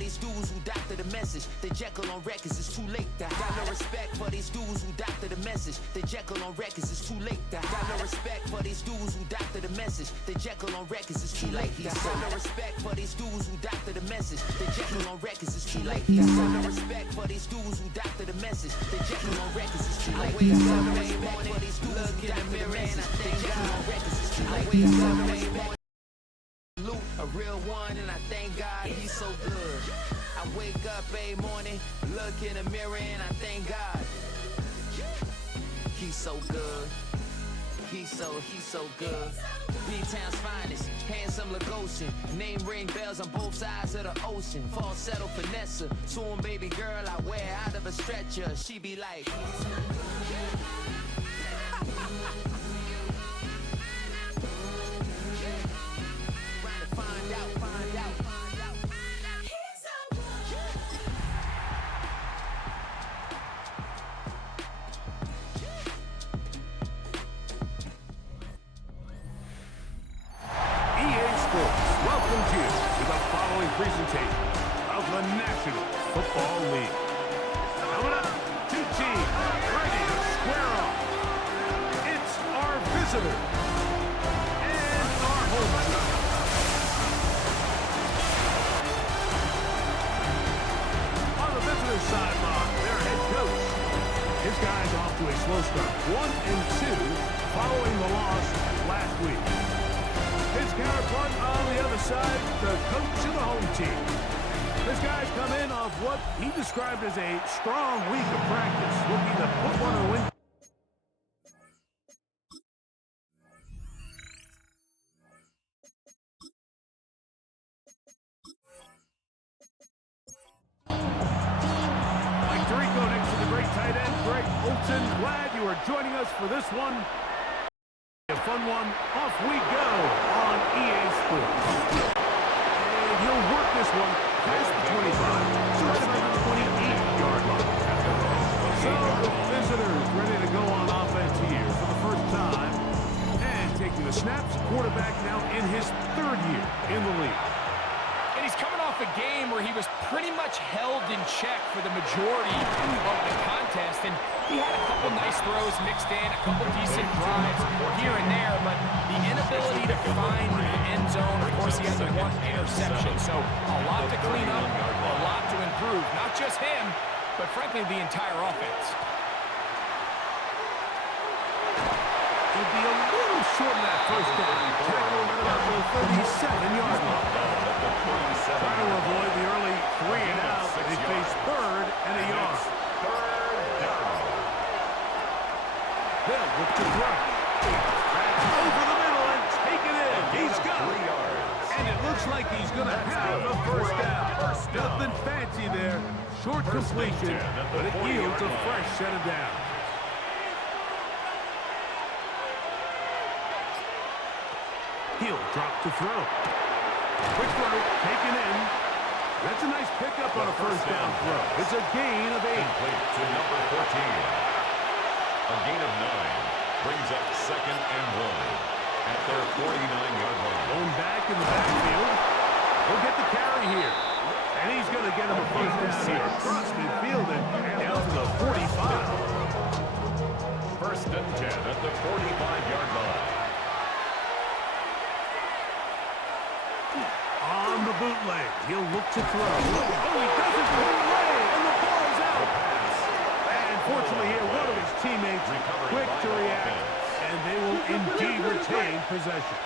these dudes who doctor the message. The Jekyll on records, it's too late to hide. Got no respect for these dudes who doctor the message. The Jekyll on records, it's too late to hide. Got no respect for these dudes who doctor the message. The Jekyll on records, it's too late to hide. Got no respect for these dudes who doctor the message. The Jekyll on records, it's too late to hide. Got no respect for these dudes who doctor the message. The Jekyll on records, it's too late to hide. Got no respect for these dudes who doctor the message. The Jekyll on records, it's too late to hide. A real one, and I thank God he's so good. I wake up every morning, look in the mirror, and I thank God he's so good. He's so good. B-Town's finest, handsome Lagosian. Name ring bells on both sides of the ocean. Falsetto finesse, soon baby girl I wear out of a stretcher. She be like presentation of the National Football League. Coming up, two teams ready to square off. It's our visitors and our home team. On the visitors' sideline, their head coach. His guys off to a slow start, 1-2, following the loss last week. His counterpart on the other side, the coach of the home team. This guy's come in off what he described as a strong week of practice, looking to put one to win. Mike Tirico next to the great tight end, Greg Olson. Glad you are joining us for this one. A fun one. Off we go on EA Sports. And he'll work this one past the 25 to the 28-yard line. So the visitors ready to go on offense here for the first time. And taking the snaps, quarterback now in his third year in the league. And he's coming off a game where he was pretty much held in check for the majority of the contest. And he had a couple nice throws mixed in, a couple decent drives here and there, but the inability to find the end zone, of course, he has the one interception. So a lot to clean up, a lot to improve. Not just him, but frankly, the entire offense. He'll be a little short of that first down. Tackle at about the 37-yard line. Trying to avoid the early 3 and out. They face third and a yard. They'll look to throw. Over the middle and take it in. He's got it. And it looks like he's going to have a first down. Nothing fancy there. Short completion, but it yields a fresh set of downs. He'll drop to throw. Quick throw, taken in. That's a nice pickup on a first down throw. It's a gain of 8. To number 14. A gain of 9 brings up 2nd and 1 at their 49-yard line. Going back in the backfield. He'll get the carry here. And he's going to get him a first down here. Across midfield and down to the 45. 1st and 10 at the 45-yard line. On the bootleg, he'll look to throw. Oh, he doesn't bootleg, and the ball's out. And fortunately here, one of his teammates quick to react, and they will indeed retain possession.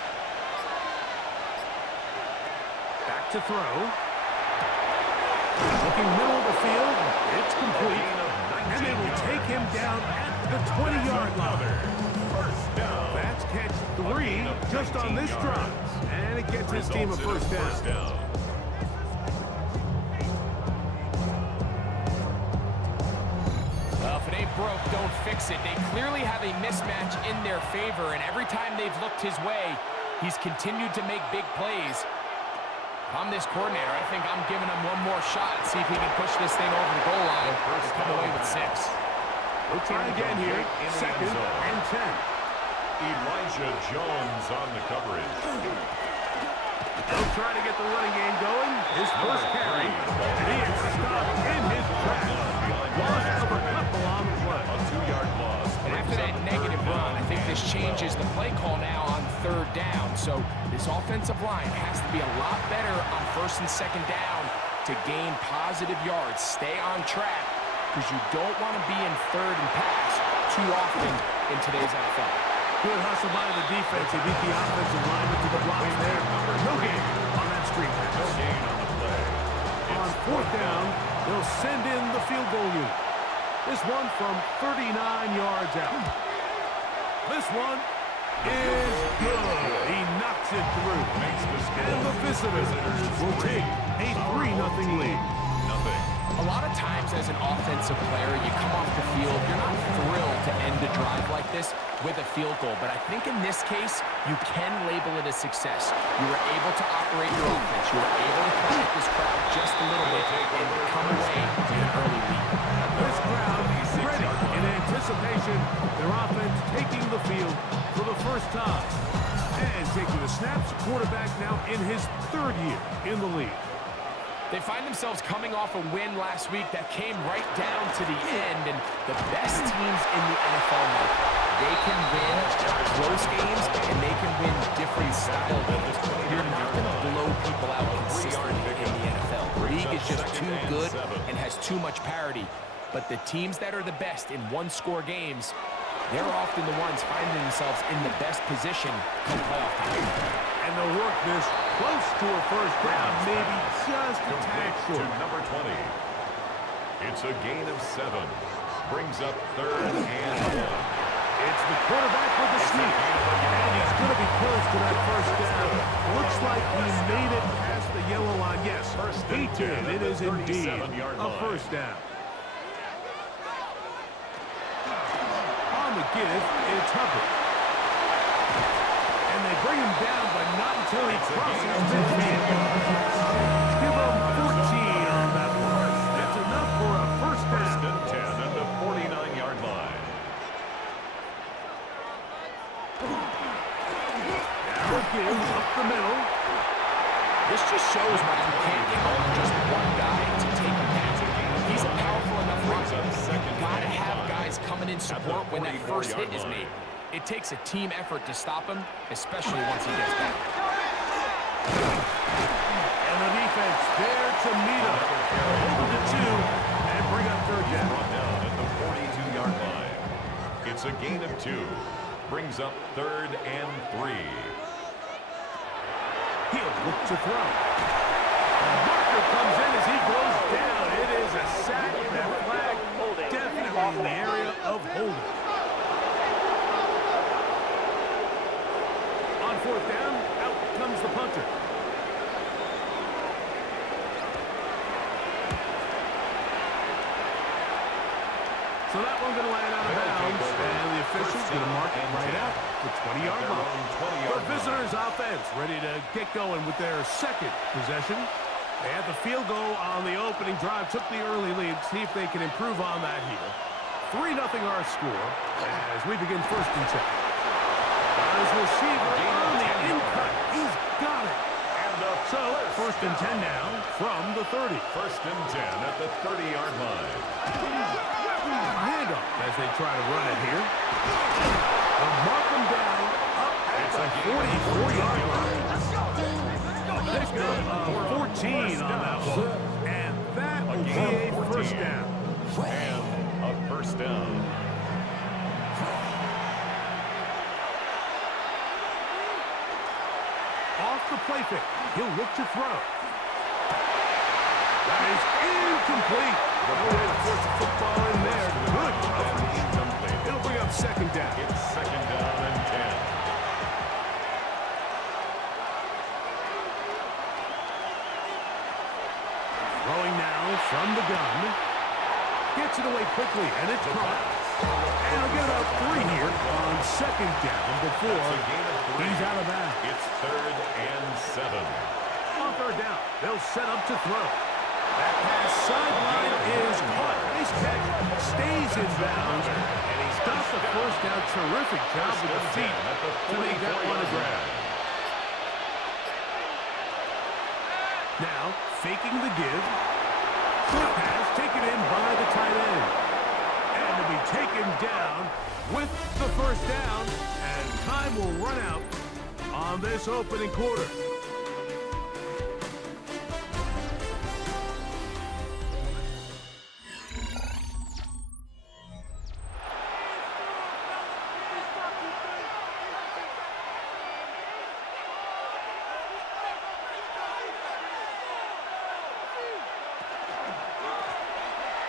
Back to throw. Looking middle of the field, it's complete, and they will take him down at the 20-yard line. That's catch 3 just on this drive. And it gets his team a first down. Well, if it ain't broke, don't fix it. They clearly have a mismatch in their favor, and every time they've looked his way, he's continued to make big plays. If I'm this coordinator, I think I'm giving him one more shot and see if he can push this thing over the goal line and come away with 6. We'll try again here. 2nd and 10. Elijah Jones on the coverage. They'll try to get the running game going. His first carry, and he is stopped in his tracks. Loss of a couple on the play. A 2-yard loss. And after that negative run, I think this changes the play call now on third down. So this offensive line has to be a lot better on first and second down to gain positive yards. Stay on track, because you don't want to be in third and pass too often in today's NFL. Good hustle by the defense. He beat the offensive lineman to the blocks there. No gain on that screen pass. No gain on the play. On fourth down, they'll send in the field goal unit. This one from 39 yards out. This one is good. He knocks it through. And the visitors will take a 3-0 lead. A lot of times as an offensive player, you come off the field, you're not thrilled to end a drive like this with a field goal. But I think in this case, you can label it a success. You were able to operate your offense. You were able to quiet this crowd just a little bit and come away with an early lead. This crowd is ready in anticipation. Their offense taking the field for the first time. And taking the snaps, quarterback now in his third year in the league. They find themselves coming off a win last week that came right down to the end, and the best teams in the NFL, Mike, they can win close games, and they can win different style games. You're not going to blow people out consistently in the NFL. The league is just too good and has too much parity. But the teams that are the best in one-score games, they're often the ones finding themselves in the best position come playoff time. And they'll work this close to a first down, maybe just a tad short. To number 20. It's a gain of 7. Brings up third and 1. It's the quarterback with the sneak. And he's going to be close to that first down. Looks like he made it past the yellow line. Yes, he did. It is indeed a first down. On the give, it's Hubbard. And they bring him down, but not until he crosses midfield. Give him 14 on that one. That's enough for a first down. First and 10 at the 49-yard line. Now give up the middle. This just shows why you can't count on just one guy to take him down. He's a powerful enough runner. You've got to have guys coming in support when that first hit is made. It takes a team effort to stop him, especially once he gets back. And the defense there to meet him. Hold it to 2 and bring up third down. Brought down at the 42-yard line. It's a gain of 2. Brings up third and 3. He'll look to throw. The marker comes in as he goes down. It is a sack. That flag definitely in the area of holding. On fourth down, out comes the punter. So that one's going to land out of bounds, and the official's going to mark it right out the 20-yard line. The visitors' offense ready to get going with their second possession. They had the field goal on the opening drive, took the early lead, see if they can improve on that here. 3-0 our score as we begin first and 10. His receiver on the in-cut. He's got it. So, first and 10 now from the 30. First and 10 at the 30-yard line. A handoff as they try to run it here. They'll mark them down up at the 44-yard line. Pick up 14 on that one. And that will be a first down. And a first down. Off the play fake. He'll look to throw. That is incomplete. No way to force the football in there. Good coverage. It'll bring up second down. It's second down and 10. Throwing now from the gun. Gets it away quickly, and it's caught. And he'll get about 3 here on second down before he's out of bounds. It's third and 7. On third down, they'll set up to throw. That pass sideline is caught. Nice catch, stays in bounds, and he's got the first down. Terrific job with the feet to make that one a grab. faking the give. Short pass taken in by the tight end. And to be taken down with the first down, and time will run out on this opening quarter.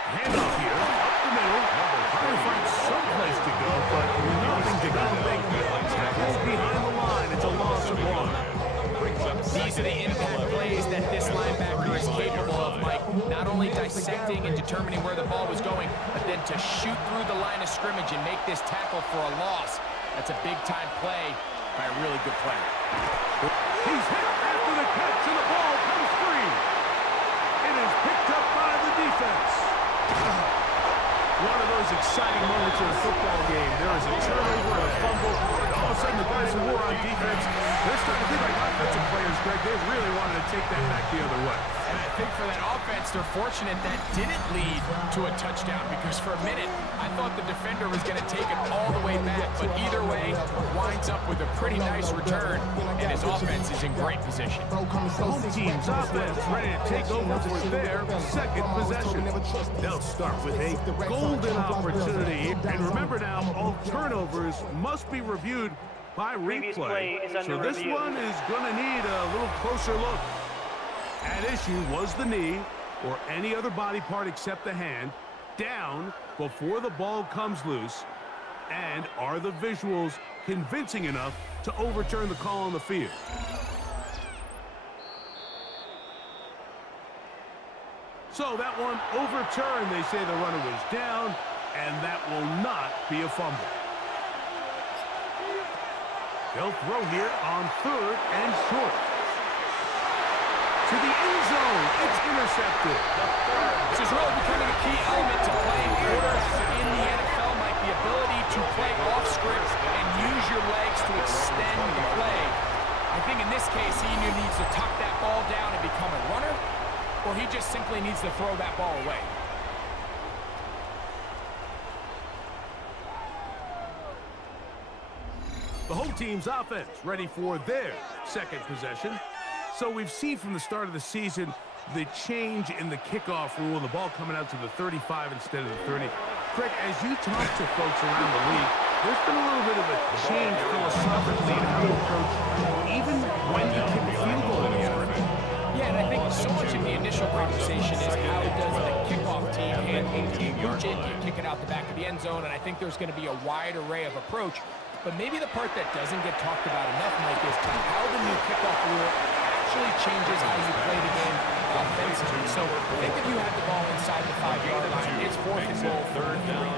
Handoff here, up the middle. Trying to find some place to go, but nothing to go. Tackles behind the line. It's a loss of one. These are the impact plays that this linebacker is capable of, Mike. Not only dissecting and determining where the ball was going, but then to shoot through the line of scrimmage and make this tackle for a loss. That's a big-time play by a really good player. He's hit after the catch, and the ball comes free. It is picked up by the defense. One of those exciting moments in a football game. There is a turnover and a fumble, and all of a sudden the guys who were on defense, they're starting to think like offensive players, Greg. They really wanted to take that back the other way. And I think for that offense, they're fortunate that didn't lead to a touchdown, because for a minute, I thought the defender was going to take it all the way back, but either way, winds up with a pretty nice return, and his offense is in great position. The home team's offense ready to take over for their second possession. They'll start with a golden opportunity, and remember now, all turnovers must be reviewed by replay. So this one is going to need a little closer look. At issue was the knee, or any other body part except the hand, down before the ball comes loose. And are the visuals convincing enough to overturn the call on the field? So that one overturned. They say the runner was down, and that will not be a fumble. They'll throw here on third and short. To the end zone, it's intercepted. This is really becoming a key element to playing quarters in the NFL, Mike. The ability to play off script and use your legs to extend the play. I think in this case, he either needs to tuck that ball down and become a runner, or he just simply needs to throw that ball away. The home team's offense ready for their second possession. So we've seen from the start of the season the change in the kickoff rule, the ball coming out to the 35 instead of the 30. Craig, as you talk to folks around the league, there's been a little bit of a change philosophically in how to approach even when you kick a field goal in the NFL. Yeah, and I think so much of the initial conversation is how does the kickoff team handle it? Do you gooch it? Do you kick it out the back of the end zone? And I think there's going to be a wide array of approach. But maybe the part that doesn't get talked about enough, Mike, is how the new kickoff rule actually changes how you play the game offensively. So think if you had the ball inside the 5-yard line, it's fourth and goal, third down.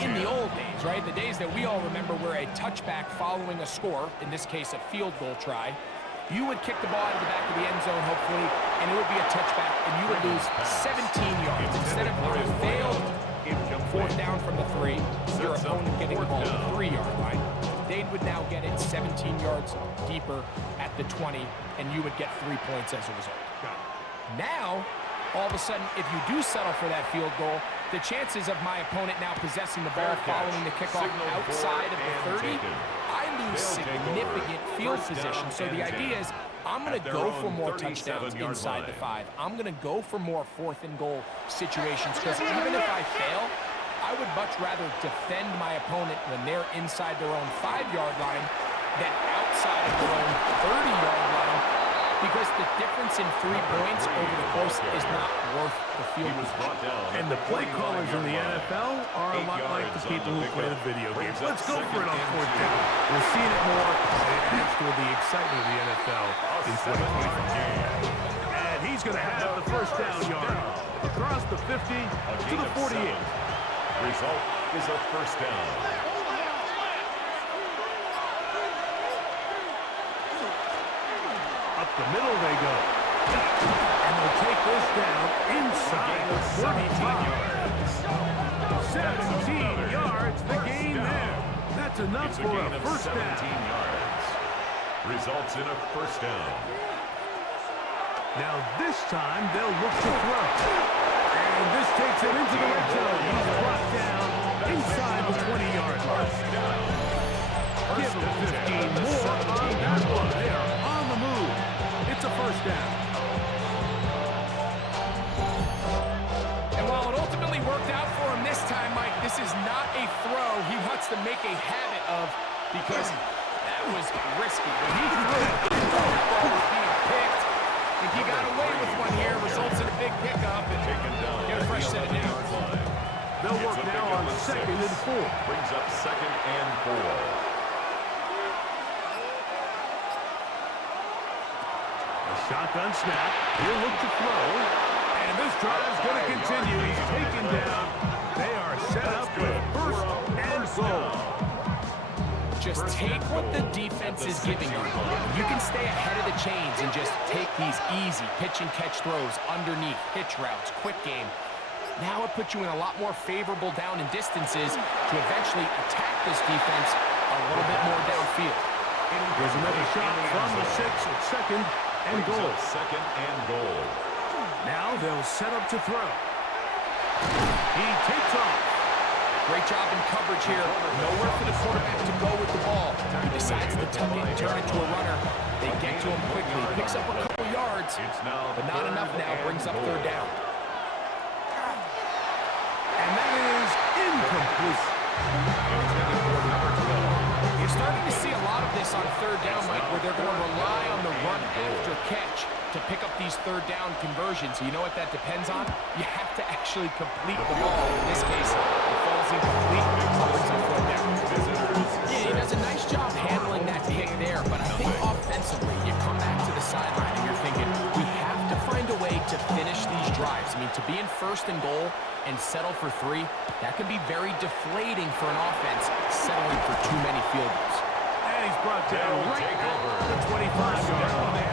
In the old days, right, the days that we all remember where a touchback following a score, in this case a field goal try, you would kick the ball out of the back of the end zone, hopefully, and it would be a touchback, and you would lose 17 yards. Instead of if you failed fourth down from the 3, your opponent getting the ball at the 3-yard line, they would now get it 17 yards deeper at the 20, and you would get 3 points as a result. Now, all of a sudden, if you do settle for that field goal, the chances of my opponent now possessing the ball following the kickoff outside of the 30, I lose significant field position. So the idea is I'm going to go for more touchdowns inside the 5. I'm going to go for more fourth and goal situations, because even if I fail, I would much rather defend my opponent when they're inside their own 5-yard line than outside of their own 30-yard line, because the difference in 3 points over the course is not worth the field position. And the play callers in the NFL are a lot like the people who play the video games. Let's go for it on fourth down. We're seeing it more, and it adds to the excitement of the NFL in 2025. And he's going to have the first down yard across the 50 to the 48. Result is a first down. Up the middle they go. And they'll take this down inside the 45. 17 yards, the gain there. That's enough for a first down. 17 yards. Results in a first down. Now this time they'll look to throw. And this takes him into the red zone. He's brought down inside the 20-yard line. Give him 15 more on that one. They are on the move. It's a first down. And while it ultimately worked out for him this time, Mike, this is not a throw he wants to make a habit of because that was risky. When he threw it, the ball was being picked. If he got away with one here, results in a big pickup and get a fresh set of downs. They'll work now on 2nd and 4. Brings up 2nd and 4. Shotgun snap. He'll look to throw. And this drive's going to continue. He's taken down. They are set up with 1st and goal. Just take what the defense is giving you. You can stay ahead of the chains and just take these easy pitch and catch throws underneath, hitch routes, quick game. Now it puts you in a lot more favorable down and distances to eventually attack this defense a little bit more downfield. There's another shot from the 6 at 2nd and goal. 2nd and goal. Now they'll set up to throw. He takes off. Great job in coverage here. Nowhere for the quarterback to go with the ball. He decides to tuck it and turn it to a runner. They get to him quickly. Picks up a couple yards, but not enough now. Brings up 3rd down. And that is incomplete. You're starting to see a lot of this on 3rd down, Mike, where they're going to rely on the run after catch to pick up these 3rd down conversions. You know what that depends on? You have to actually complete the ball. In this case, it falls incomplete. Brings up 4th down. Yeah, he does a nice job handling that kick there, but I think offensively, you come back to the sideline and you're thinking, we have to find a way to finish these drives. I mean, to be in 1st and goal and settle for 3, that can be very deflating for an offense settling for too many field goals. And he's brought down right at the 25-yard line.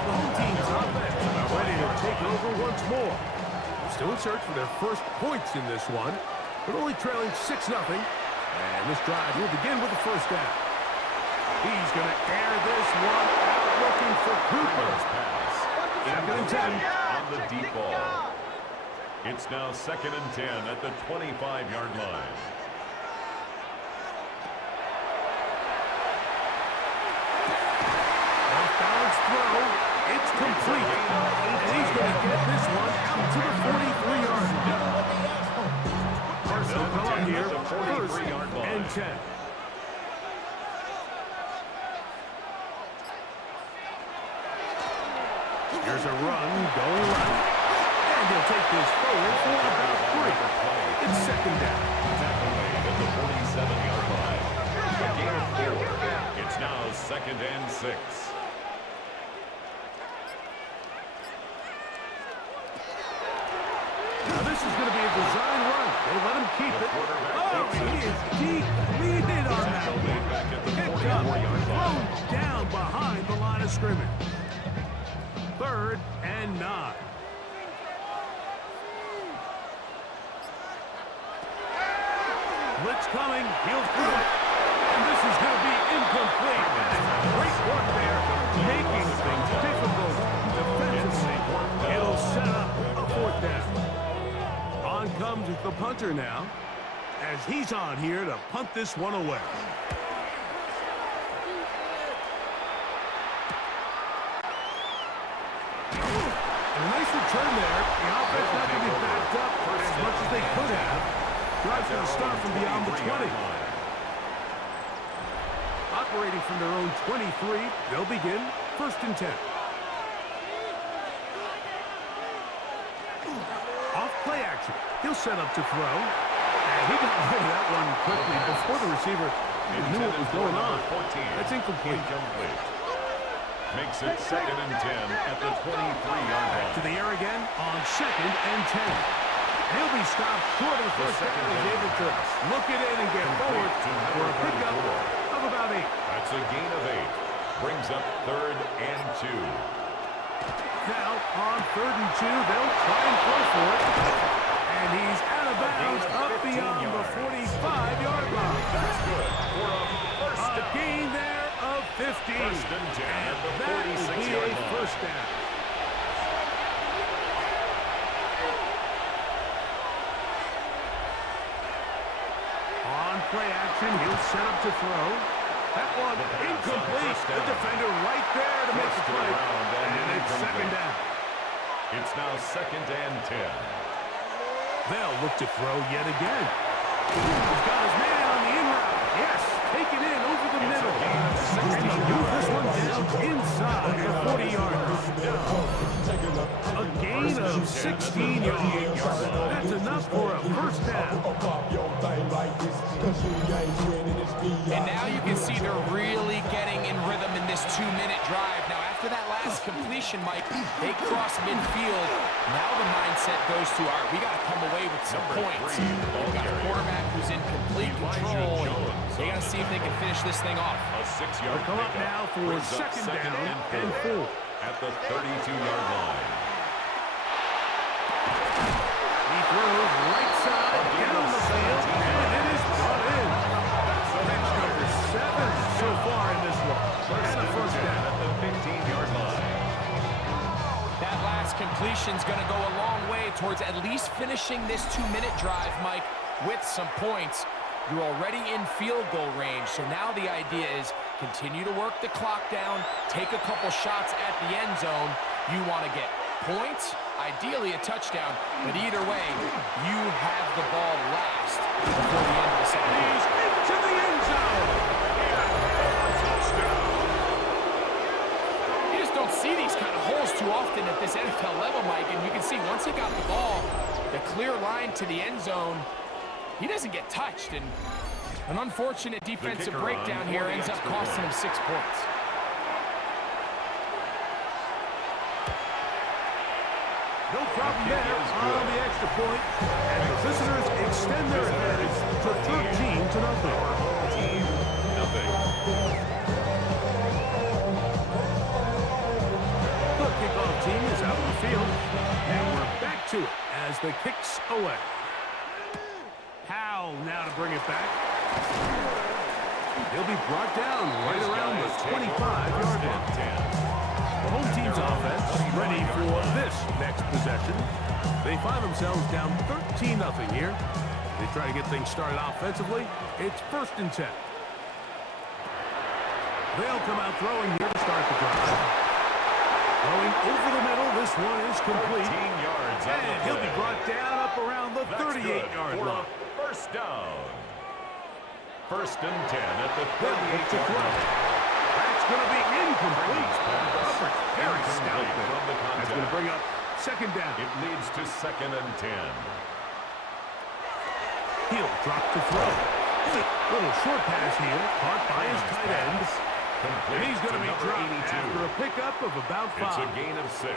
The home team's offense is ready to take over once more. Still in search for their first points in this one, but only trailing 6-0. And this drive will begin with the first down. He's going to air this one out looking for Cooper. 2nd and 10. On the deep ball. It's now 2nd and 10 at the 25-yard line. Off-balance throw. It's complete. And he's going to get this one out to the 43-yard line. They'll come up here, 1st and 10. Here's a run going left. And he'll take this forward for about 3. It's 2nd down. At the 47-yard line. A gain of 4. It's now 2nd and 6. Now this is going to be a design run. They let him keep it. Oh, he is depleted on that one. Picked up, thrown down behind the line of scrimmage. 3rd and 9. Blitz coming. He'll throw it. And this is going to be incomplete. Great work there, making things difficult defensively. It'll set up a 4th down. On comes the punter now, as he's on here to punt this one away. And a nice return there. The offense not going to be backed up as much as they could have. Drive's going to start from beyond the 20. Operating from their own 23, they'll begin 1st and 10. Off play action. He'll set up to throw. And he got rid of that one quickly before the receiver knew what was going on. That's incomplete. Makes it 2nd and 10 at the 23-yard line. To the air again on 2nd and 10. He'll be stopped short of the first down. He's able to look it in and get forward for a pickup of about 8. That's a gain of 8. Brings up 3rd and 2. Now, on 3rd and 2, they'll try and throw for it. And he's out of bounds up beyond the 45-yard line. That's good. A gain there of 15. First and 10 at the that will be a 46-yard line. first down. play action. He'll set up to throw. That one incomplete. The defender right there to make the play. And it's second down. It's now 2nd and 10. They'll look to throw yet again. He's got his man on the in route. Yes, take it in over the middle. And he'll move this one down inside at 40 yards. A gain of 16 yards. That's enough for a first down. And now you can see they're really getting in rhythm in this 2-minute drive. Now, after that last completion, Mike, they cross midfield. Now the mindset goes to, all right, we got to come away with some points. We've got a quarterback who's in complete control. They got to see if they can finish this thing off. A 6-yard Come up now for second down and 4. At the 32-yard line. He throws right side down the field, and it is brought in. That's number 7 so far in this one. And a first down. At the 15-yard line. That last completion's going to go a long way towards at least finishing this 2-minute drive, Mike, with some points. You're already in field goal range, so now the idea is continue to work the clock down, take a couple shots at the end zone. You want to get points, ideally a touchdown, but either way, you have the ball last before the end of the second half. Into the end zone. You just don't see these kind of holes too often at this NFL level, Mike, and you can see once he got the ball, the clear line to the end zone, he doesn't get touched, and an unfortunate defensive breakdown here ends up costing him 6 points. No problem there on the extra point, and the visitors extend their advantage to 13-0. The kickoff team is out on the field, and we're back to it as the kick's away. Howell now to bring it back. He'll be brought down right around the 25-yard line. The home team's offense ready for this next possession. They find themselves down 13-0 here. They try to get things started offensively. It's 1st and 10. They'll come out throwing here to start the drive. Throwing over the middle. This one is complete. 14 yards. And he'll be brought down up around the 38-yard line. First down. 1st and 10 at the 38-yard line. That's going to be incomplete. Very stout there. That's going to bring up second down. It leads to 2nd and 10. He'll drop to throw. Little short pass here, caught by his tight end. And he's going to be dropped after a pickup of about 5. It's a gain of 6.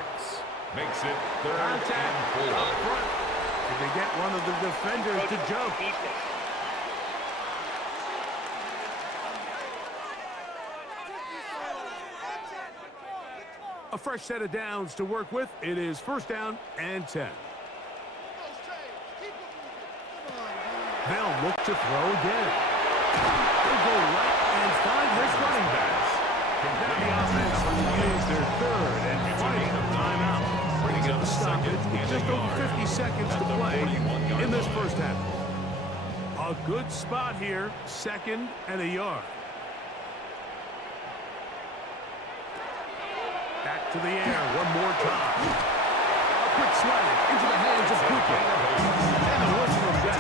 Makes it 3rd and 4. Up front. Did they get one of the defenders to jump? A fresh set of downs to work with. It is 1st down and 10. They'll look to throw again. They'll go right and find his running backs. Now the offense will use their 3rd and final timeout. Bringing up the stoppage with just over 50 seconds to play in this first half. A good spot here, 2nd and a yard. Back to the air one more time. A quick slant into the hands of Cooper. And the whistle of death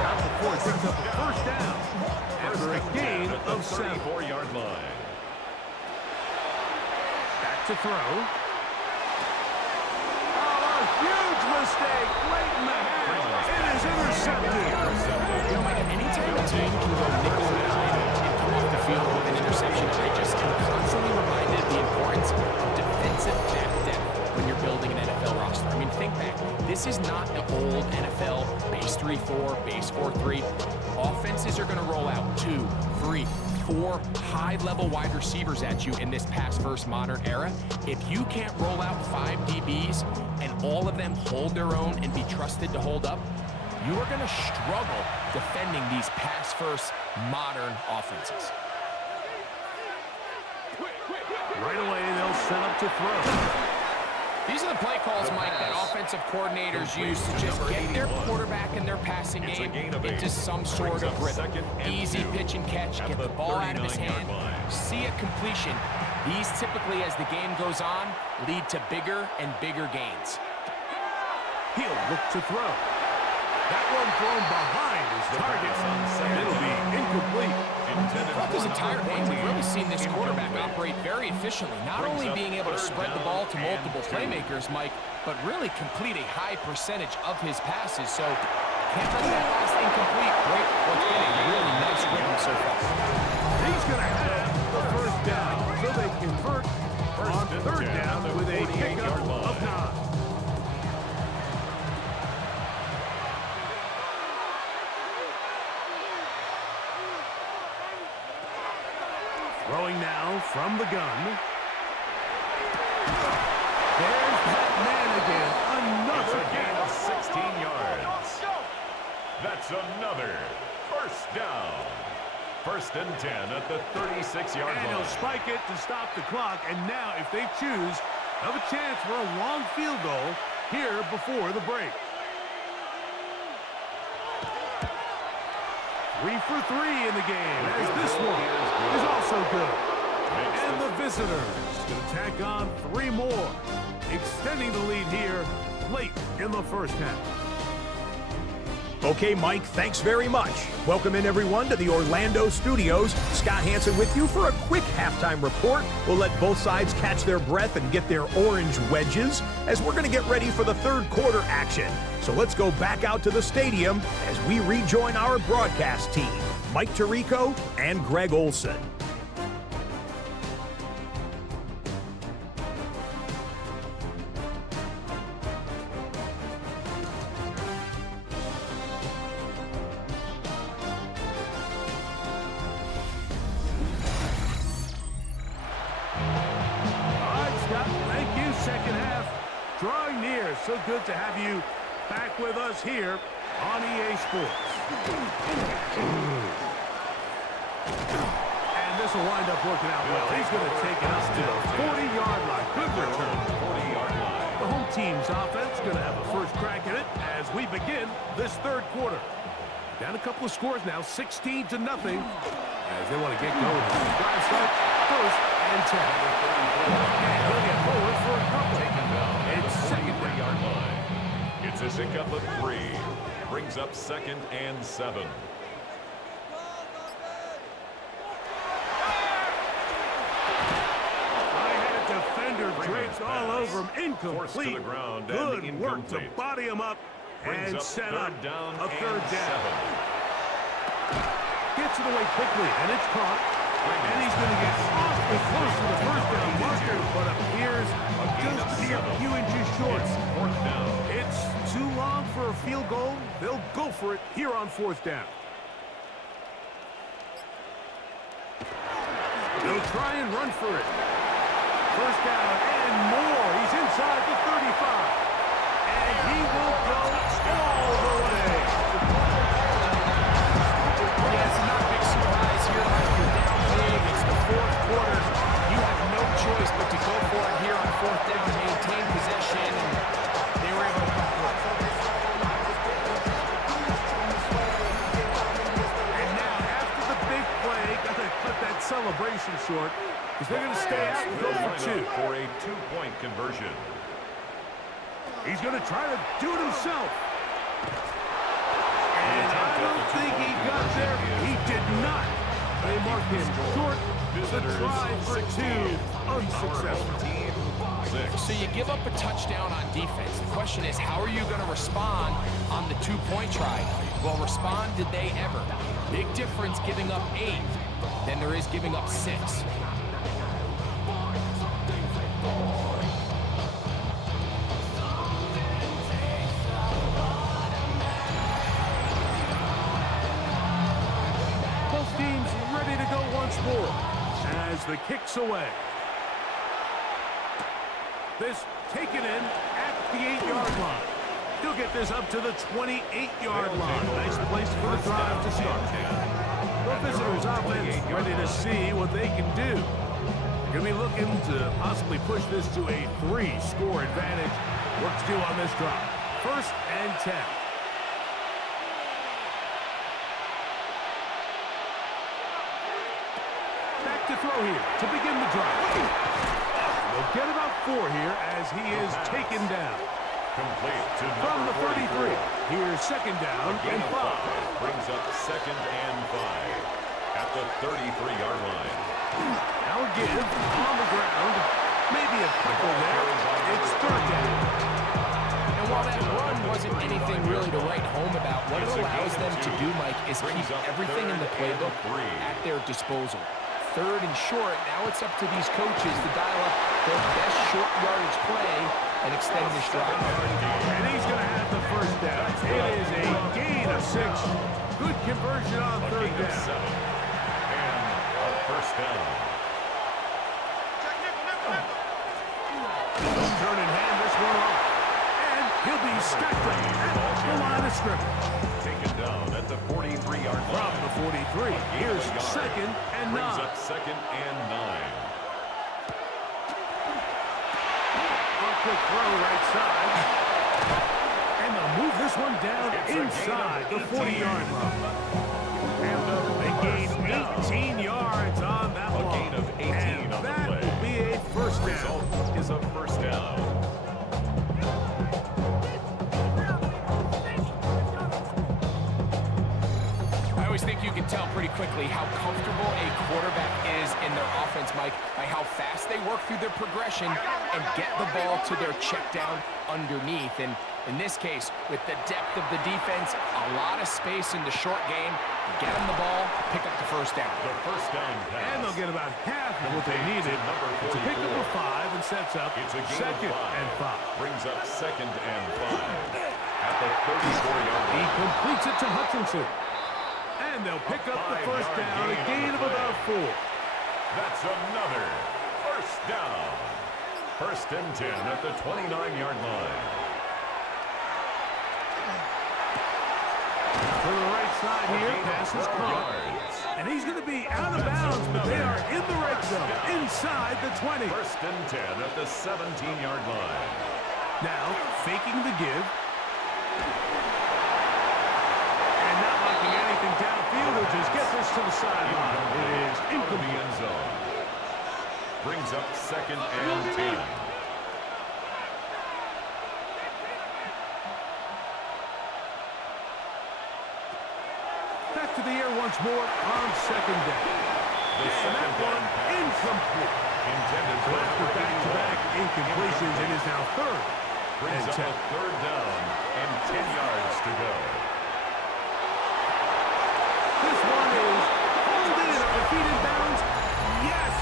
out before it brings up a first down after a gain of 7. 34-yard line. Back to throw. Oh, a huge mistake late in the half. It is intercepted. You know, Mike, anytime a team can go nickel and dime and come off the field with an interception, I just am constantly reminded of the importance of defensive back depth when you're building an NFL roster. I mean, think back. This is not the old NFL base 3-4, base 4-3. Offenses are going to roll out 2, 3, 4 high-level wide receivers at you in this pass-first modern era. If you can't roll out 5 DBs and all of them hold their own and be trusted to hold up, you are going to struggle defending these pass-first modern offenses. Right away, they'll set up to throw. These are the play calls, Mike, that offensive coordinators use to just get their quarterback and their passing game into some sort of rhythm. Easy pitch and catch, get the ball out of his hand, see a completion. These typically, as the game goes on, lead to bigger and bigger gains. He'll look to throw. That one thrown behind his target, and it'll be incomplete. Throughout this entire game, we've really seen this quarterback operate very efficiently, not only being able to spread the ball to multiple playmakers, Mike, but really complete a high percentage of his passes. So can't let that pass incomplete. Great, what's been a really nice rhythm so far. He's going to have the first down, so they convert on third down with a pickup of 9. Throwing now from the gun. There's that man again. Another gain of 16 yards. That's another first down. First and 10 at the 36-yard line. And he'll spike it to stop the clock. And now, if they choose, have a chance for a long field goal here before the break. 3 for 3 in the game, as this one is also good. And the visitors going to tack on 3 more, extending the lead here late in the first half. Okay, Mike, thanks very much. Welcome in, everyone, to the Orlando studios. Scott Hansen with you for a quick halftime report. We'll let both sides catch their breath and get their orange wedges as we're going to get ready for the third quarter action. So let's go back out to the stadium as we rejoin our broadcast team, Mike Tirico and Greg Olson. So good to have you back with us here on EA Sports. And this will wind up working out well. He's going to take it up to the 40-yard line. Good return. 40-yard line. The home team's offense going to have a first crack at it as we begin this third quarter. Down a couple of scores now, 16-0, as they want to get going. Drive start, first and 10. And he'll get forward for a couple. It's second down. It's a pickup of 3. Brings up second and 7. I had a defender draped all over him. Incomplete. Good work to body him up and set up a third down. Gets it away quickly, and it's caught. And he's going to get awfully close to the first down marker, but appears just to be a few inches short. It's too long for a field goal. They'll go for it here on fourth down. They'll try and run for it. First down and more. He's inside the 35. And he will go all the way. Yeah, it's not a big surprise here. You're down big. It's the fourth quarter. You have no choice but to go for it here on fourth down, maintain possession, and they were able to come through. And now, after the big play, got to cut that celebration short, because they're going to stay out and go for 2. For a 2-point conversion. He's going to try to do it himself. And I don't think he got there. He did not. They mark him short. The try for 2 unsuccessful. So you give up a touchdown on defense. The question is, how are you going to respond on the 2-point try? Well, respond did they ever? Big difference giving up 8 than there is giving up 6. Both teams ready to go once more as the kick's away. This taken in at the 8-yard line. He'll get this up to the 28-yard line. Nice place for the drive to start. The visitors' offense ready to see what they can do. Going to be looking to possibly push this to a 3-score advantage. Work to do on this drive. 1st and 10. Back to throw here to begin the drive. They'll get about 4 here as he is taken down. Complete to From the number 33. Here's 2nd down and 5. Brings up 2nd and 5 at the 33-yard line. Now a give on the ground. Maybe a couple there. It's 3rd down. And while that run wasn't anything really to write home about, what it allows them to do, Mike, is keep everything in the playbook at their disposal. 3rd and short, now it's up to these coaches to dial up their best short yardage play and extend this drive. And he's going to have the 1st down. It is a gain of 6. Good conversion on 3rd down. And a 1st down. Don't turn and hand this one off. And he'll be stacked up at the line of scrimmage. Taken down at the 43-yard line. From the 43, here's 2nd and 9. Brings up 2nd and 9. Quick throw right side. And they'll move this one down inside the 40-yard line. And they gain 18 yards on that one. A gain of 18 and on the that play. will be a 1st down. Result is a 1st down. I always think you can tell pretty quickly how comfortable a quarterback is in their offense, Mike, by how fast they work through their progression and get the ball to their check down underneath. And in this case, with the depth of the defense, a lot of space in the short game, get them the ball, pick up the 1st down. The 1st down pass. And they'll get about half of what they needed. It's a pickup of 5 and sets up It's a gain 2nd of 5. and 5. Brings up 2nd and 5 at the 34-yard He line. completes it to Hutchinson. And they'll pick up the 1st down, a gain of about 4. That's another 1st down. 1st and 10 at the 29-yard line. To the right side here, pass is caught. And he's going to be out of bounds, but they are in the red zone, inside the 20. 1st and 10 at the 17-yard line. Now, faking the give. And not liking anything downfield, will just get this to the sideline. It is Out of the incomplete. end zone. Brings up 2nd and 10. Back to the air once more on 2nd down. The And second that down one pass incomplete. intended So for after number back-to-back 81. incompletions, it is now 3rd Brings and up 10. a 3rd down and 10 yards to go. This one is pulled in on the feet in bounds. Yes!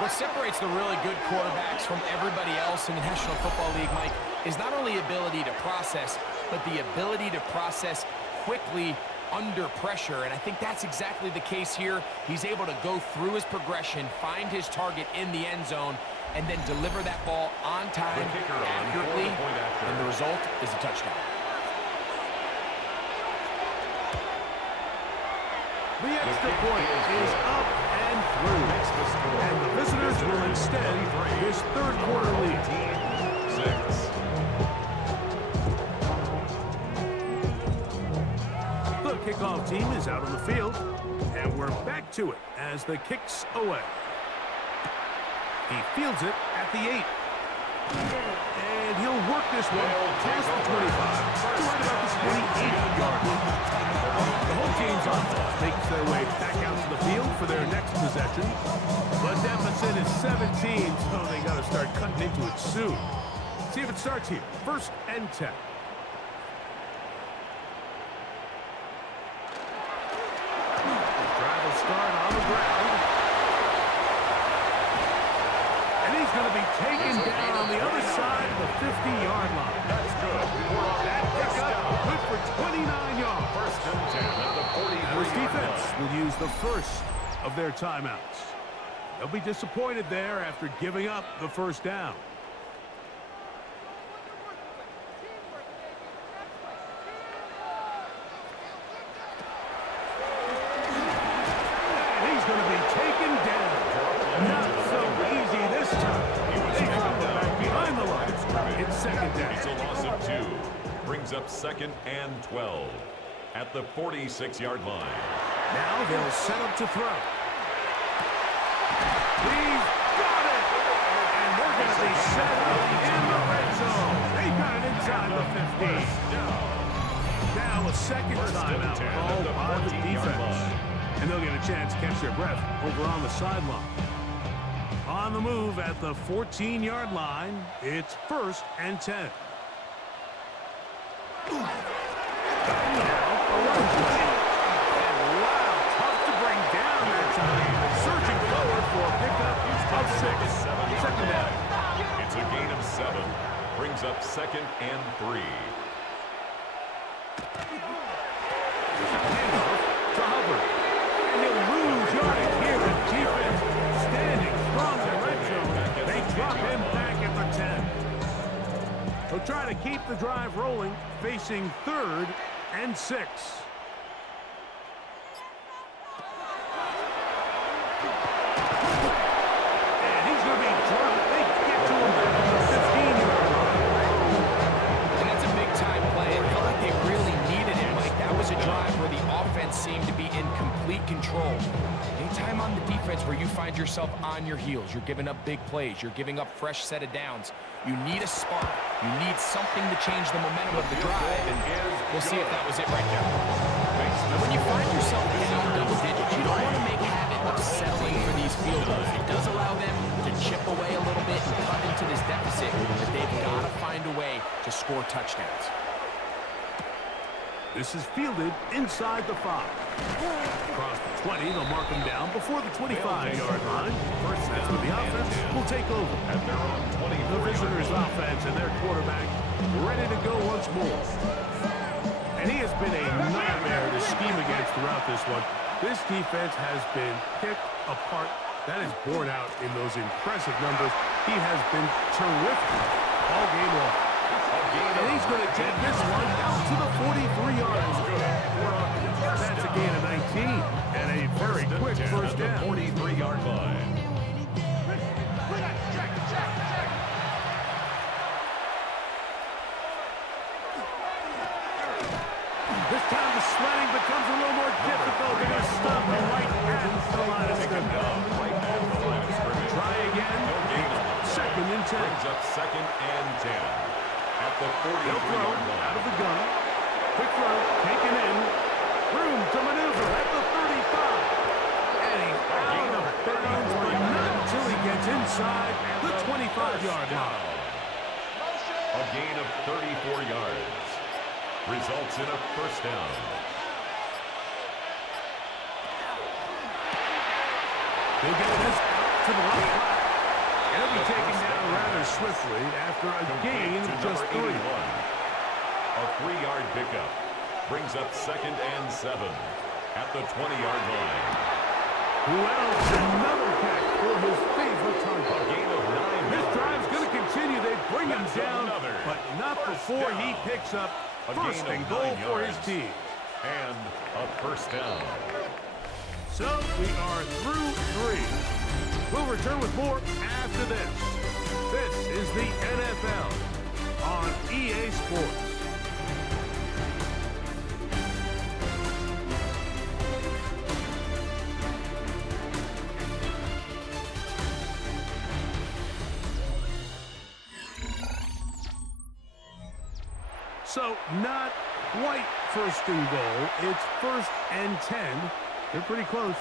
What separates the really good quarterbacks from everybody else in the National Football League, Mike, is not only ability to process, but the ability to process quickly under pressure. And I think that's exactly the case here. He's able to go through his progression, find his target in the end zone, and then deliver that ball on time, The kicker on accurately, for the point after. and the result is a touchdown. The extra point is up and through. And the visitors will extend this 3rd quarter lead. 6. The kickoff team is out on the field, and we're back to it as the kick's away. He fields it at the 8. And he'll work this one past the 25 to right about this 28-yard line. The whole team's offense makes their way back out to the field for their next possession. The deficit is 17, so they got to start cutting into it soon. See if it starts here. 1st and 10. Drive will start on the ground. And he's going to be taken down on the other side of the 50-yard line. That's good. That pickup good for 29 yards. 1st and 10 at the 43-yard This defense line. will use the first of their timeouts. They'll be disappointed there after giving up the 1st down. And he's going to be taken second down. It's a loss of 2. Brings up second and 12 at the 46-yard line. Now they'll set up to throw. He's got it! And they're going to be set up in the red zone. They got it inside the 15. Now a second timeout called by the defense. And they'll get a chance to catch their breath over on the sideline. On the move at the 14-yard line, it's 1st and 10. And wow, tough to bring down that time. Surging forward for a pickup of 6. Second down. It's a gain of 7. Brings up second and 3. To Hubbard. And he'll lose yardage here. The defense standing strong in the red zone. They drop him back at the 10. They'll try to keep the drive rolling, facing 3rd and 6. And he's going to be dropped. They get to him back at the 15-yard line. And that's a big-time play. It felt like they really needed it, Mike. That was a drive where the offense seemed to be in complete control. Anytime on the defense where you find yourself on your heels, you're giving up big plays, you're giving up fresh set of downs, you need a spark. You need something to change the momentum of the drive, and we'll see if that was it right there. And when you find yourself down double digits, you don't want to make a habit of settling for these field goals. It does allow them to chip away a little bit and cut into this deficit, but they've got to find a way to score touchdowns. This is fielded inside the 5. Across the 20, they'll mark him down before the 25-yard line. First snap of the offense will take over. At their own 20. The visitors' offense and their quarterback ready to go once more. And he has been a nightmare to scheme against throughout this one. This defense has been picked apart. That is borne out in those impressive numbers. He has been terrific all game long. And he's going to take this one out to the 43-yard line. That's a gain of 19 and a very quick first down. 43-yard line. This time the sledding becomes a little more difficult. They're going to stop him right at the line of scrimmage. Try again. Second and 10. Brings up second and 10. At the 43-yard line. Out of the gun. Quick throw, taken in. Room to maneuver at the 35. And he's out of bounds, but not until he gets inside the 25-yard line. A gain of 34 yards. Results in a first down. They'll get this to the right flat. And he'll be taken down rather swiftly after a gain of just 3. A 3-yard pickup brings up second and 7 at the 20-yard line. Well, another catch for his favorite target. A gain of 9 This yards. drive's going to continue. They bring him That's down, another but not before he picks up first and goal for his team. And a first down. So we are through 3. We'll return with more after this. This is the NFL on EA Sports. So not quite first and goal. It's 1st and 10. They're pretty close.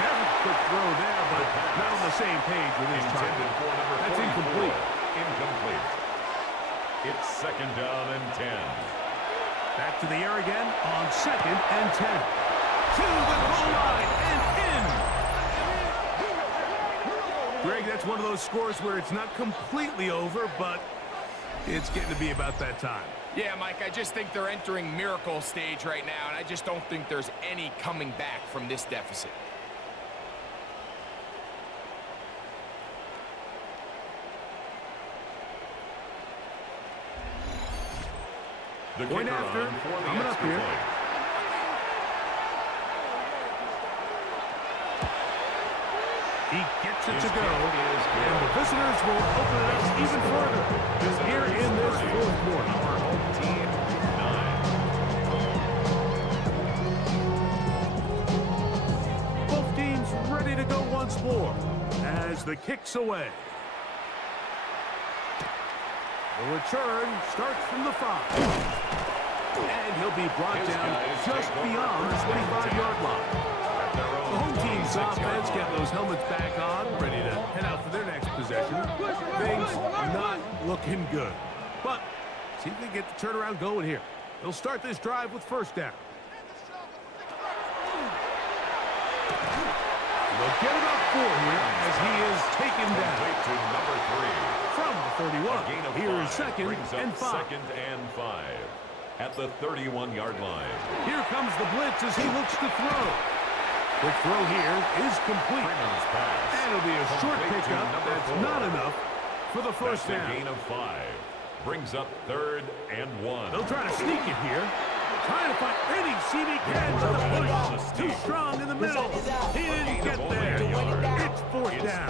Very quick throw there, but not on the same page with his target. That's incomplete. Incomplete. It's second down and 10. Back to the air again on 2nd and 10. To the goal line and in. Greg, that's one of those scores where it's not completely over, but it's getting to be about that time. Yeah, Mike, I just think they're entering miracle stage right now, and I just don't think there's any coming back from this deficit. The Point kicker after, on for the coming up extra here. point. He gets it to go, and the visitors will open it up even further here in this fourth quarter. Our home team, 9. Both teams ready to go once more as the kick's away. The return starts from the 5. And he'll be brought down just beyond the 25-yard line. The home team's offense getting those helmets back on, ready to head out for their next possession. Things not looking good. But see if they get the turnaround going here. They'll start this drive with first down. They'll get about 4 here as he is taken down. To number 3. From the 31, here's second and 5. Second and 5 at the 31-yard line. Here comes the blitz as he looks to throw. The throw here is complete. And it'll be a short pickup. That's not enough for the first down. A gain of 5. Brings up 3rd and 1. They'll try to sneak it here. Trying to find any seam he can, but the push too strong in the middle. He didn't get there. It's fourth down.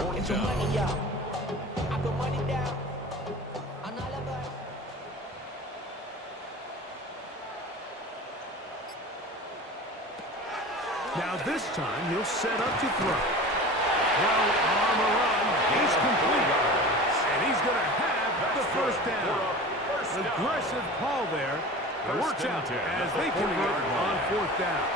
Now this time he'll set up to throw. Well, on the run is complete. And he's going to have the first down. Aggressive call there. It works out as they convert on fourth down.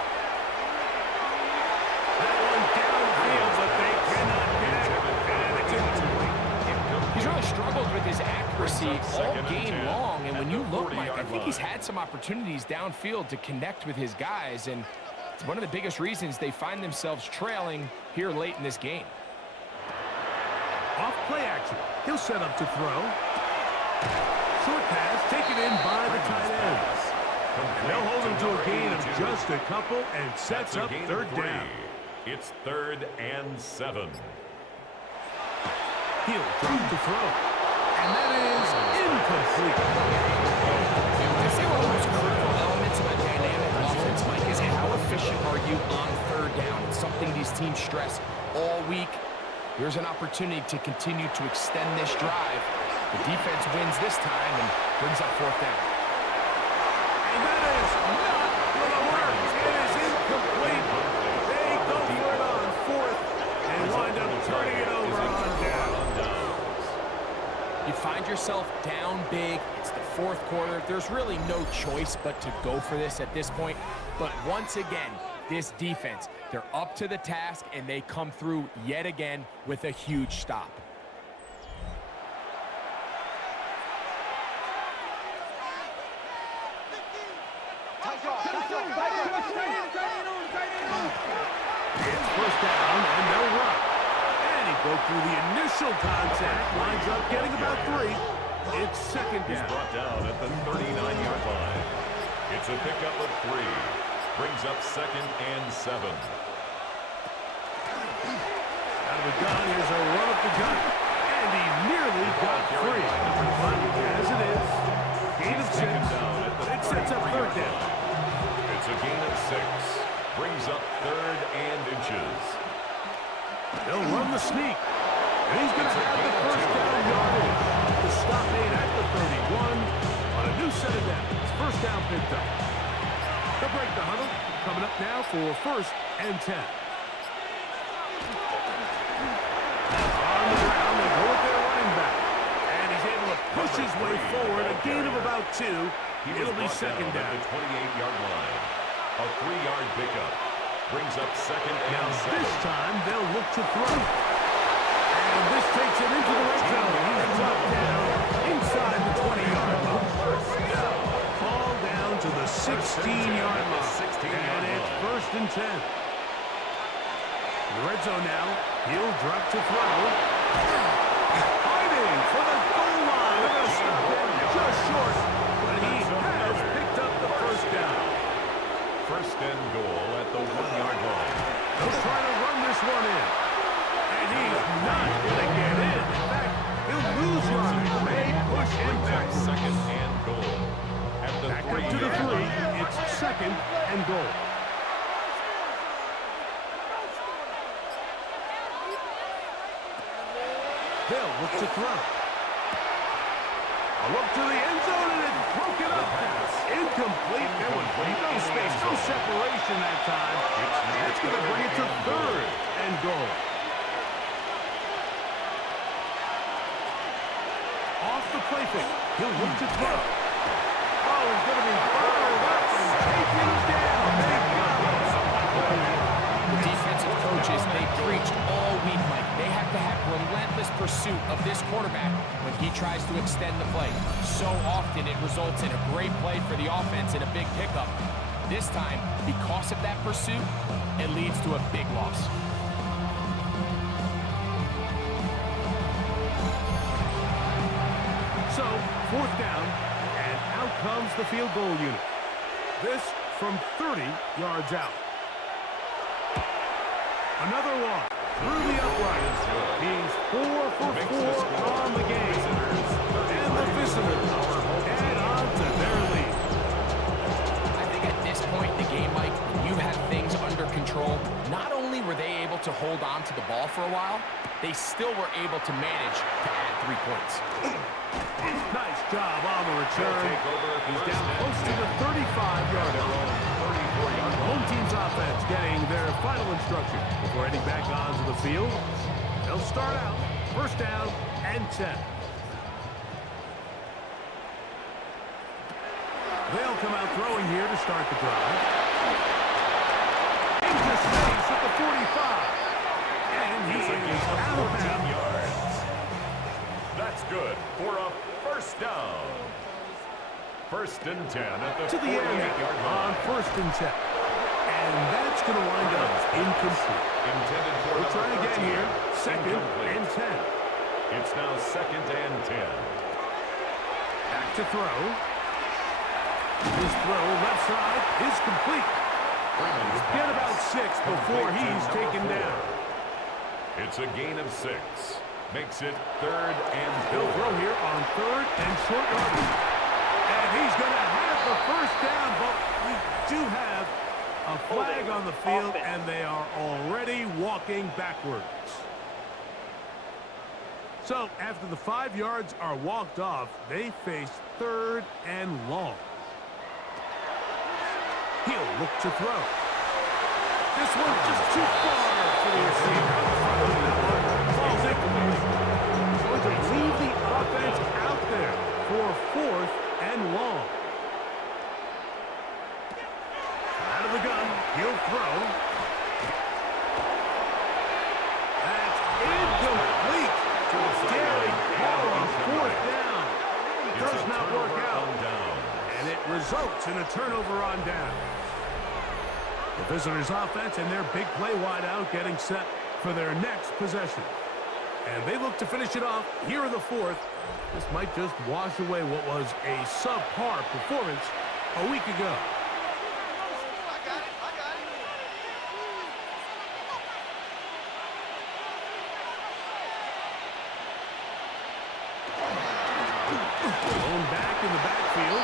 That one downfield, but they cannot get it. And it's incomplete. He's really struggled with his accuracy all game long. And when you look, Mike, I think he's had some opportunities downfield to connect with his guys. And it's one of the biggest reasons they find themselves trailing here late in this game. Off play action. He'll set up to throw. Short pass taken in by the tight end. And they'll hold him to a gain of just a couple and sets up third down. It's 3rd and 7. He'll drop to throw. And that is incomplete. I say one of the most critical elements of a dynamic offense, Mike, is how efficient are you on third down? It's something these teams stress all week. Here's an opportunity to continue to extend this drive. The defense wins this time and brings up fourth down. And that is not going to work. It is incomplete. They go for it on fourth and wind up turning it over on down. You find yourself down big. It's the fourth quarter. There's really no choice but to go for this at this point. But once again, this defense, they're up to the task, and they come through yet again with a huge stop. It's first down, and they'll run. And he broke through the initial contact, lines up getting about 3. It's second He's down. brought down at the 39-yard line. It's a pickup of 3. Brings up 2nd and 7. Out of the gun, here's a run up the gut. And he nearly got 3. But as it is, gain of 6. It sets up third down. It's a gain of 6. Brings up 3rd and inches. They'll run the sneak. And he's going to have the first down yardage. The stop made at the 31 on a new set of downs. First down picked up. They'll break the huddle. Coming up now for first and 10. On the ground, they go with their running back. And he's able to push his way forward. A gain of about 2. It'll be second down. At the 28-yard line. A 3-yard pickup. Brings up 2nd and Now 7. this time, they'll look to throw. And this takes him into the red zone. He's brought down inside the 20-yard line. Ball down to the 16-yard line. And it's first and 10. In the red zone now, he'll drop to throw. Fighting for the goal line. They're going to stop him just short. But he has picked up the first down. First and goal at the 1-yard line. He'll try to run this one in. And he's not going to get in. In fact, he'll lose yardage. May push him back. 2nd and goal. At the Back up to the 3. It's 2nd and goal. to throw. A look to the end zone, and it's broken up. Incomplete. There was no space, no separation that time. That's going to bring it to third and goal. Off the play fake. He'll look to throw. Oh, he's going to be fired up and taken down. The defensive coaches, they preach all week, Mike. They have to have relentless pursuit of this quarterback when he tries to extend the play. So often it results in a great play for the offense and a big pickup. This time, because of that pursuit, it leads to a big loss. So, fourth down, and out comes the field goal unit. This from 30 yards out. Another one through the uprights. He's 4 for 4 on the game. And the visitors add on to their lead. I think at this point in the game, Mike, when you have things under control, not only were they able to hold on to the ball for a while, they still were able to manage to add 3 points. Nice job on the return. He's down close to the 35-yard line. Home team's offense getting their final instruction before heading back onto the field. They'll start out first down and 10. They'll come out throwing here to start the drive. Into space at the 45. And he is out of bounds. That's good for a first down. First and 10 at the To the air yard now on line. first and 10. And that's going to wind up incomplete. Intended for We'll try number again 13. here. Second Incomplete. and 10. It's now second and 10. Back to throw. His throw left side is complete. Freeman's Get pass. about 6 before Complete to he's number taken 4. down. It's a gain of 6. Makes it third and He'll 4. throw here on third and short yardage. And he's going to have the first down, but we do have a flag on the field, and they are already walking backwards. So, after the 5 yards are walked off, they face third and long. He'll look to throw. This one just too far for the receiver. Falls incomplete. Going to leave the offense out there for fourth and long. Out of the gun, he'll throw. That's incomplete. Scary call on fourth down. Does not work out. And it results in a turnover on down. The visitors' offense and their big play wideout getting set for their next possession. And they look to finish it off here in the fourth. This might just wash away what was a subpar performance a week ago. Going back in the backfield.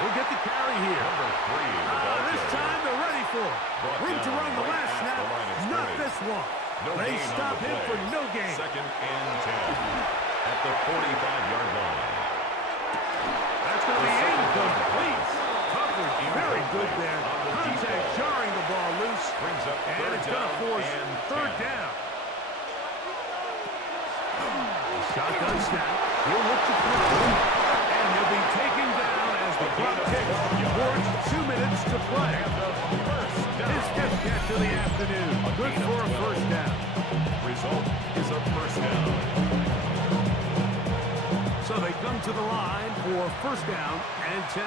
He'll get the carry here. Number 3. The ball This carrier. time they're ready for it. Brought Room to down run the right last at snap. the line of Not scrimmage. this one. No They gain on stop the him play. for no gain. Second and 10 at the 45-yard line. That's going to be incomplete. Coverage very good there. Contact jarring the ball loose. Brings up And third it's going to down force and third 10. down. Shotgun snap. He'll look to throw. And he'll be taken down as the clock ticks towards 2 minutes to play. His fifth catch of the afternoon. Good for a first down. Result is a first down. So they come to the line for first down and 10.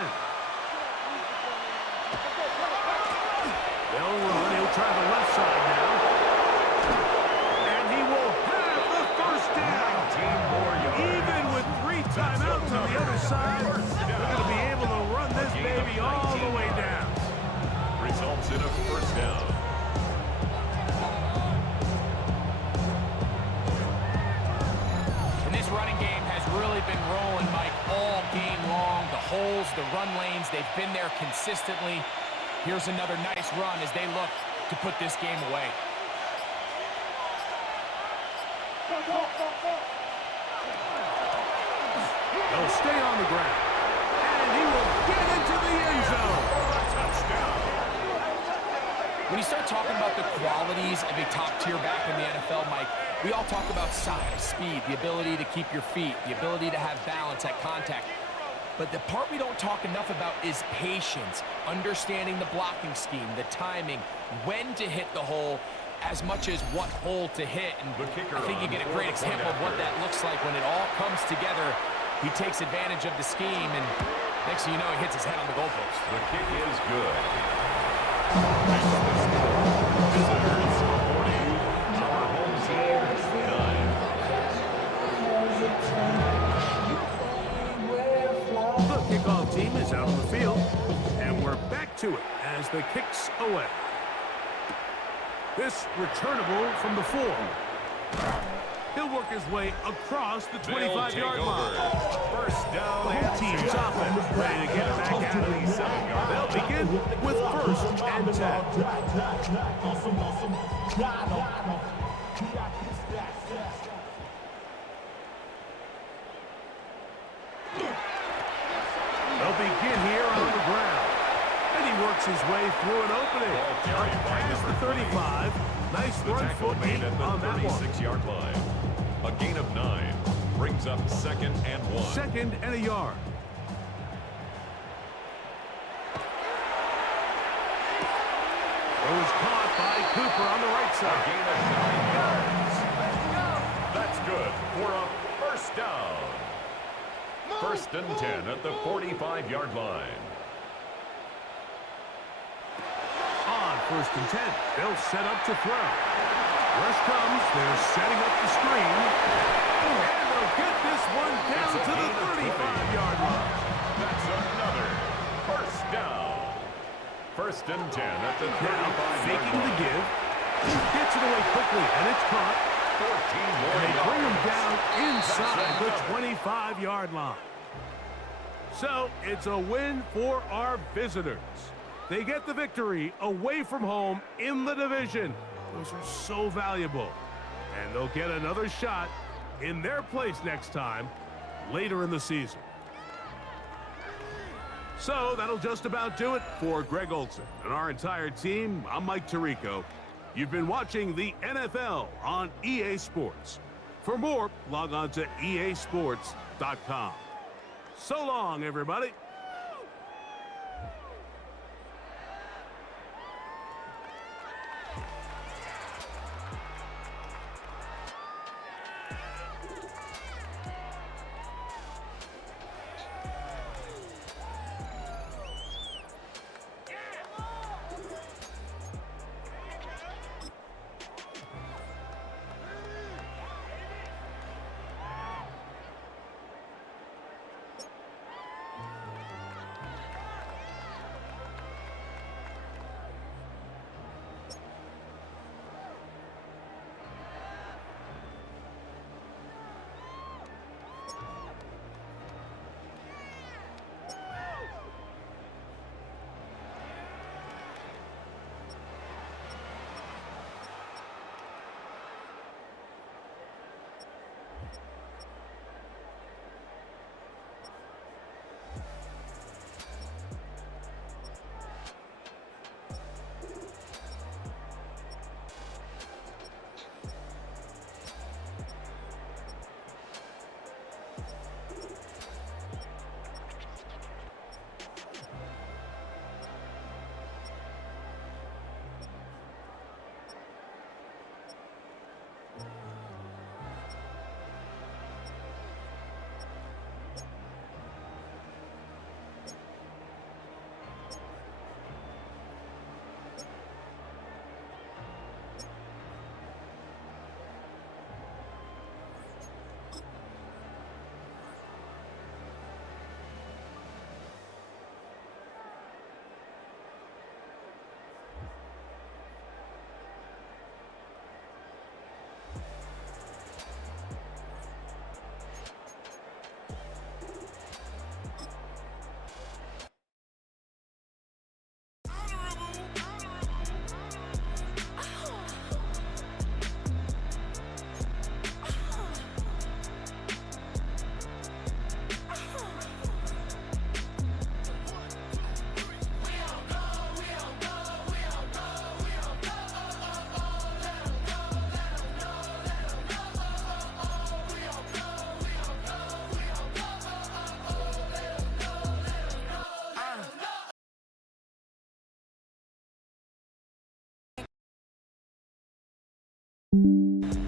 They'll run. He'll try the left side now. And he will have the first down. 19 more yards. Even with 3 timeouts on the other side, they're going to be able to run this baby all the way down. Results in a first down. And this running game has really been rolling, Mike, all game long. The holes, the run lanes, they've been there consistently. Here's another nice run as they look to put this game away. He'll stay on the ground. And he will get into the end zone. Touchdown. When you start talking about the qualities of a top-tier back in the NFL, Mike, we all talk about size, speed, the ability to keep your feet, the ability to have balance at contact. But the part we don't talk enough about is patience, understanding the blocking scheme, the timing, when to hit the hole, as much as what hole to hit. And I think you get a great example of what that looks like when it all comes together. He takes advantage of the scheme, and next thing you know, he hits his head on the goalpost. The kick is good. Visitors 40, our home team 9. The kickoff team is out on the field, and we're back to it as the kick's away. This returnable from the 4. He'll work his way across the 25-yard line. First down. Both teams offense ready to get back out of these. They'll begin with first and 10. They'll begin here on the ground. And he works his way through an opening. Up past the 35. Nice run foot made at on the that one. 36-yard line. A gain of 9 brings up 2nd and 1. 2nd and a yard. It was caught by Cooper on the right A side. gain of 9 yards. That's good for a first down. 1st and 10 at the 45-yard line. On 1st and 10, they'll set up to throw. Rush comes, they're setting up the screen. And they'll get this one down to the 35-yard line. That's another first down. 1st and 10 at the 35-yard Faking the line. give. He gets it away quickly, and it's caught. 14 more And they bring him yards. down inside the 25-yard line. So it's a win for our visitors. They get the victory away from home in the division. Those are so valuable. And they'll get another shot in their place next time, later in the season. So that'll just about do it for Greg Olson and our entire team. I'm Mike Tirico. You've been watching the NFL on EA Sports. For more, log on to easports.com. So long, everybody.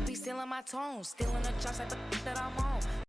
Be stealing my tone, stealing the chops like the that I'm on.